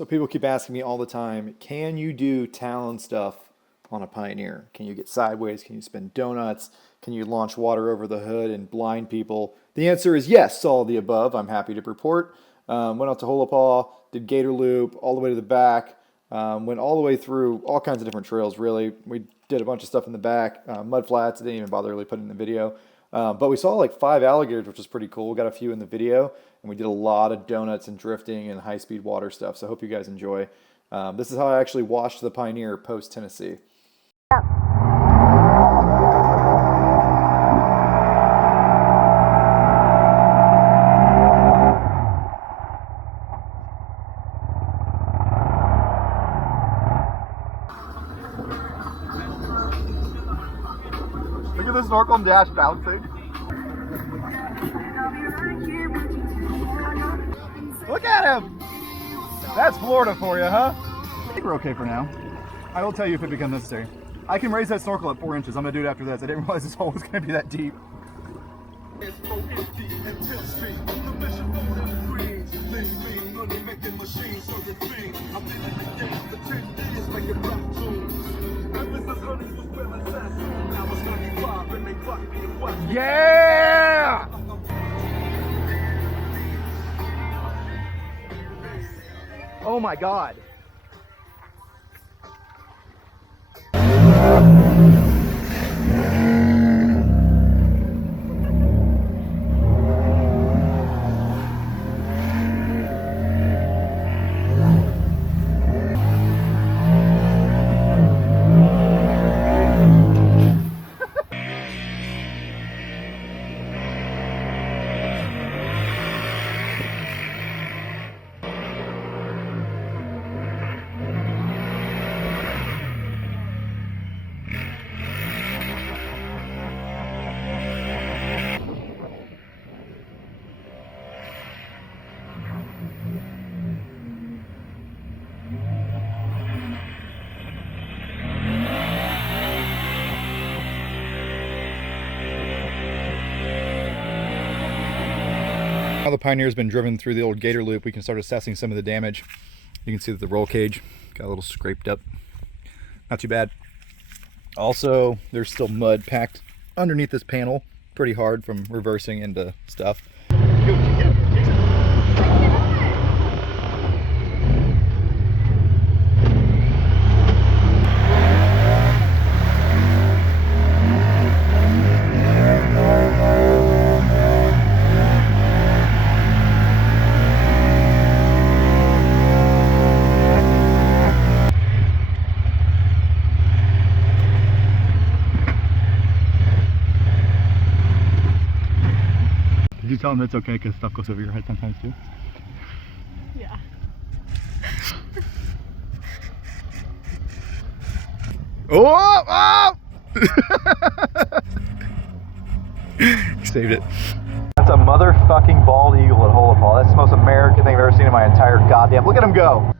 So people keep asking me all the time, can you do Talon stuff on a Pioneer? Can you get sideways? Can you spin donuts? Can you launch water over the hood and blind people? The answer is yes, all of the above. I'm happy to report. Went out to Holopaw, did Gator Loop, all the way to the back. Went all the way through all kinds of different trails, really. We did a bunch of stuff in the back. Mud flats, I didn't even bother really putting in the video. But we saw like 5 alligators, which was pretty cool. Got a few in the video. And we did a lot of donuts and drifting and high-speed water stuff. So I hope you guys enjoy. This is how I actually washed the Pioneer post-Tennessee. Look at the snorkel and dash bouncing. Look at him! That's Florida for you, huh? I think we're okay for now. I will tell you if it becomes necessary. I can raise that snorkel at 4 inches. I'm gonna do it after this. I didn't realize this hole was gonna be that deep. Yeah! Oh my God. Now the Pioneer's been driven through the old Gator Loop, we can start assessing some of the damage. You can see that the roll cage got a little scraped up. Not too bad. Also, there's still mud packed underneath this panel, pretty hard from reversing into stuff. Did you tell him it's okay because stuff goes over your head sometimes too? Yeah. Oh! Saved it. That's a motherfucking bald eagle at Holopaw. That's the most American thing I've ever seen in my entire goddamn. Look at him go!